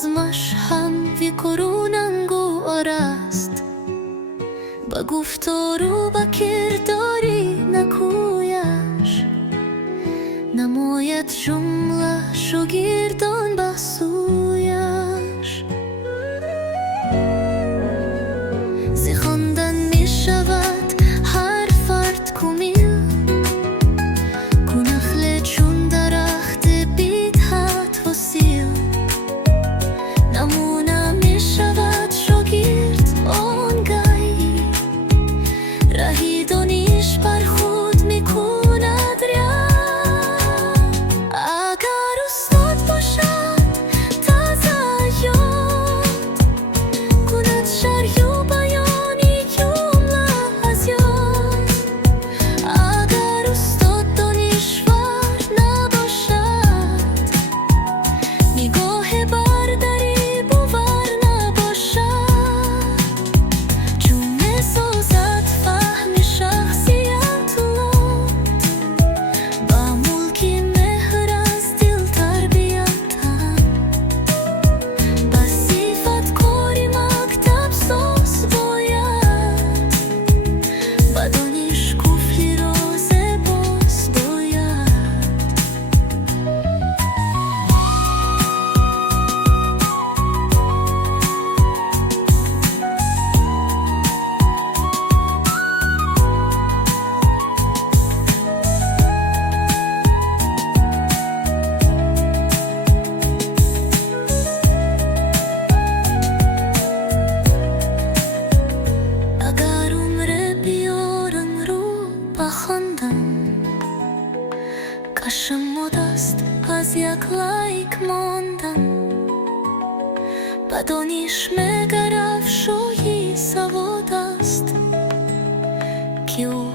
بزمش هم ویکروننگ و آراست، با گفتار و با کرداری نکویش، نماید جمله شاگردان به سویش. زی خواندن می شود هر فرد کمیل، کنخل چون درخت بیدهت وسیل، نمونه می شود شاگرد آنگاهی، رهی دانش بر خود می کند ریا. اگر استاد باشد تازه یاد کند شرح و بیانی جمله از یاد، اگر استاد دانشور نباشد نگاه برداری باور نباشد، چون می‌سازد فهم شخصیت را با ملکی مهر از دل تربیتن، با صفت کاری مکتب ساز باید، با دانش کفلی راز باز باید. اگر عمر بیارن رو بخواندن، کشم مدست از یک لایک ماندن، با دانش مگر افشایی سواد است که او